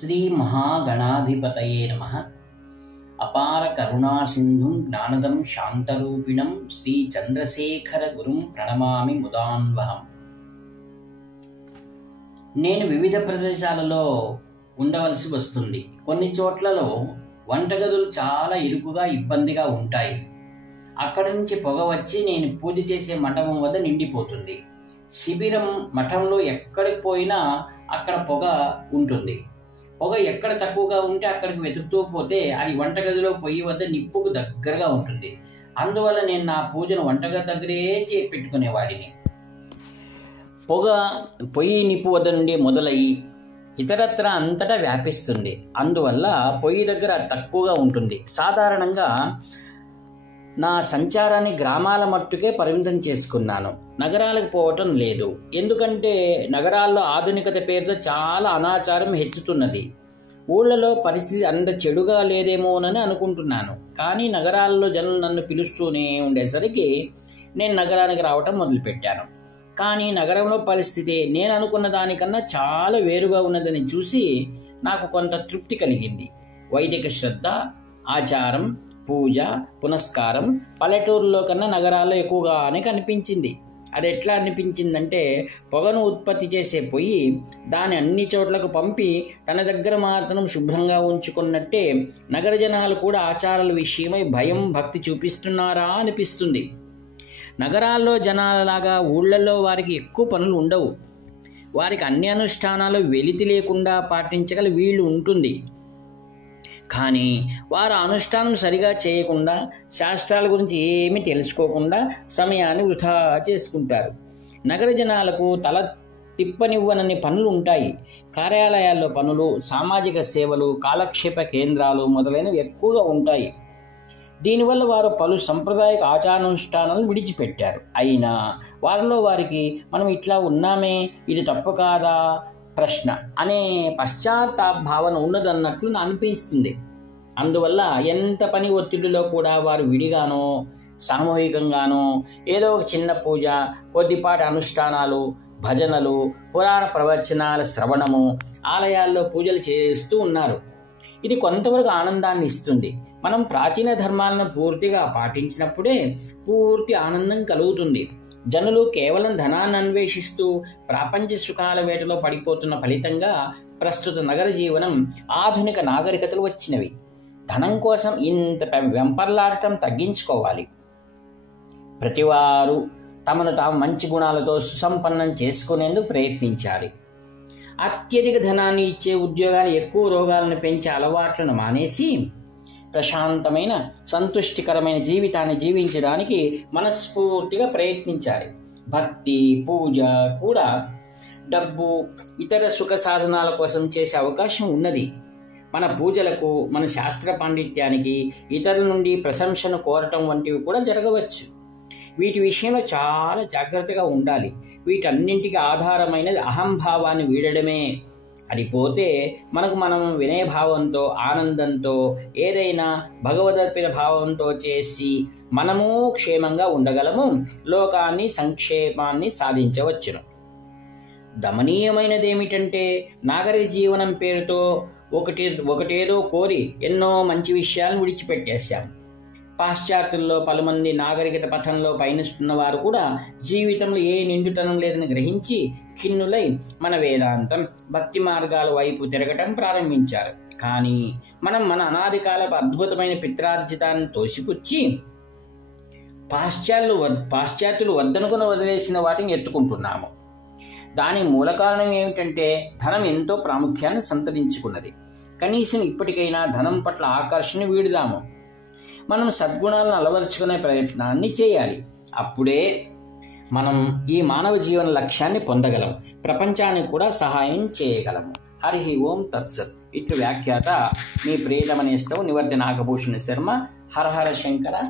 శ్రీ మహాగణాధిపతయే నమః. అపార కరుణాసింధుం జ్ఞానదం శాంతరూపిణం శ్రీ చంద్రశేఖర గురుం ప్రణమామి ముదాన్వహం. నేను వివిధ ప్రదేశాలలో ఉండవలసి వస్తుంది. కొన్ని చోట్లలో వంటగదులు చాలా ఇరుకుగా ఇబ్బందిగా ఉంటాయి. అక్కడి నుంచి పొగ వచ్చి నేను పూజ చేసే మండపం వద్ద నిండిపోతుంది. శిబిరం మఠంలో ఎక్కడికి పోయినా అక్కడ పొగ ఉంటుంది. పొగ ఎక్కడ తక్కువగా ఉంటే అక్కడికి వెతుకుతూ పోతే అది వంటగదిలో పొయ్యి వద్ద నిప్పుకు దగ్గరగా ఉంటుంది. అందువల్ల నేను నా పూజను వంటగది దగ్గరే పెట్టుకునేవాడిని. పొగ పొయ్యి నిప్పు వద్ద నుండి మొదలయ్యి ఇతరత్ర అంతటా వ్యాపిస్తుంది. అందువల్ల పొయ్యి దగ్గర తక్కువగా ఉంటుంది. సాధారణంగా నా సంచారాన్ని గ్రామాల మట్టుకే పరిమితం చేసుకున్నాను. నగరాలకు పోవటం లేదు. ఎందుకంటే నగరాల్లో ఆధునికత పేరుతో చాలా అనాచారం హెచ్చుతున్నది. ఊళ్ళలో పరిస్థితి అంత చెడుగా లేదేమోనని అనుకుంటున్నాను. కానీ నగరాల్లో జనులు నన్ను పిలుస్తూనే ఉండేసరికి నేను నగరానికి రావటం మొదలుపెట్టాను. కానీ నగరంలో పరిస్థితి నేను అనుకున్న దానికన్నా చాలా వేరుగా ఉన్నదని చూసి నాకు కొంత తృప్తి కలిగింది. వైదిక శ్రద్ధ, ఆచారం, పూజ, పునస్కారం పల్లెటూరులో కన్నా నగరాల్లో ఎక్కువగానే కనిపించింది. అది ఎట్లా అనిపించిందంటే, పొగను ఉత్పత్తి చేసే పొయ్యి దాన్ని అన్ని చోట్లకు పంపి తన దగ్గర మాత్రం శుభ్రంగా ఉంచుకున్నట్టే నగర జనాలు కూడా ఆచారాల విషయమై భయం, భక్తి చూపిస్తున్నారా అనిపిస్తుంది. నగరాల్లో జనాలలాగా ఊళ్ళల్లో వారికి ఎక్కువ పనులు ఉండవు. వారికి అన్ని అనుష్ఠానాలు వెలితి లేకుండా పాటించగల వీలు ఉంటుంది. కానీ వారు అనుష్ఠానం సరిగా చేయకుండా, శాస్త్రాల గురించి ఏమీ తెలుసుకోకుండా సమయాన్ని వృధా చేసుకుంటారు. నగర జనాలకు తల తిప్పనివ్వనన్ని పనులు ఉంటాయి. కార్యాలయాల్లో పనులు, సామాజిక సేవలు, కాలక్షేప కేంద్రాలు మొదలైనవి ఎక్కువగా ఉంటాయి. దీనివల్ల వారు పలు సాంప్రదాయక ఆచారానుష్ఠానాలను విడిచిపెట్టారు. అయినా వారిలో వారికి మనం ఇట్లా ఉన్నామే, ఇది తప్పు కాదా ప్రశ్న అనే పశ్చాత్తాప భావన ఉన్నదన్నట్లు అనిపిస్తుంది. అందువల్ల ఎంత పని ఒత్తిడిలో కూడా వారు విడిగానో సామూహికంగానో ఏదో ఒక చిన్న పూజ, కొద్దిపాటి అనుష్ఠానాలు, భజనలు, పురాణ ప్రవచనాల శ్రవణము, ఆలయాల్లో పూజలు చేస్తూ ఉన్నారు. ఇది కొంతవరకు ఆనందాన్ని ఇస్తుంది. మనం ప్రాచీన ధర్మాలను పూర్తిగా పాటించినప్పుడే పూర్తి ఆనందం కలుగుతుంది. జనులు కేవలం ధనాన్ని అన్వేషిస్తూ ప్రాపంచ సుఖాల వేటలో పడిపోతున్న ఫలితంగా ప్రస్తుత నగర జీవనం, ఆధునిక నాగరికతలు వచ్చినవి. ధనం కోసం ఇంత వెంపర్లాడటం తగ్గించుకోవాలి. ప్రతివారు తమను తాము మంచి గుణాలతో సుసంపన్నం చేసుకునేందుకు ప్రయత్నించాలి. అత్యధిక ధనాన్ని ఇచ్చే ఉద్యోగాలు ఎక్కువ రోగాలను పెంచే అలవాట్లను మానేసి ప్రశాంతమైన, సంతుష్టికరమైన జీవితాన్ని జీవించడానికి మనస్ఫూర్తిగా ప్రయత్నించాలి. భక్తి, పూజ కూడా డబ్బు, ఇతర సుఖ సాధనాల కోసం చేసే అవకాశం ఉన్నది. మన పూజలకు, మన శాస్త్ర పాండిత్యానికి ఇతరుల నుండి ప్రశంసను కోరటం వంటివి కూడా జరగవచ్చు. వీటి విషయంలో చాలా జాగ్రత్తగా ఉండాలి. వీటన్నింటికి ఆధారమైనది అహంభావాన్ని వీడడమే. అది పోతే మనకు మనం వినయభావంతో, ఆనందంతో, ఏదైనా భగవదర్పిత భావంతో చేసి మనము క్షేమంగా ఉండగలము. లోకాన్ని, సంక్షేమాన్ని సాధించవచ్చును. దమనీయమైనది ఏమిటంటే, నాగరిక జీవనం పేరుతో ఒకటేదో కోరి ఎన్నో మంచి విషయాలను విడిచిపెట్టేశాం. పాశ్చాత్యుల్లో పలుమంది నాగరికత పథంలో పయనిస్తున్న వారు కూడా జీవితంలో ఏ నిండుతనం లేదని గ్రహించి ఖిన్నులై మన వేదాంతం, భక్తి మార్గాల వైపు తిరగటం ప్రారంభించారు. కానీ మనం మన అనాది కాలపు అద్భుతమైన పిత్రార్జితాన్ని తోసిపుచ్చి పాశ్చాత్యులు వద్దనుకుని వదిలేసిన వాటిని ఎత్తుకుంటున్నాము. దాని మూల కారణం ఏమిటంటే, ధనం ఎంతో ప్రాముఖ్యాన్ని సంతరించుకున్నది. కనీసం ఇప్పటికైనా ధనం పట్ల ఆకర్షణ వీడుదాము. మనం సద్గుణాలను అలవరుచుకునే ప్రయత్నాన్ని చేయాలి. అప్పుడే మనం ఈ మానవ జీవన లక్ష్యాన్ని పొందగలం, ప్రపంచానికి కూడా సహాయం చేయగలము. హరి ఓం తత్సత్. ఇట్లు వ్యాఖ్యాత మీ ప్రియతమ నేస్తం నివర్తి నాగభూషణ శర్మ. హర హర శంకర.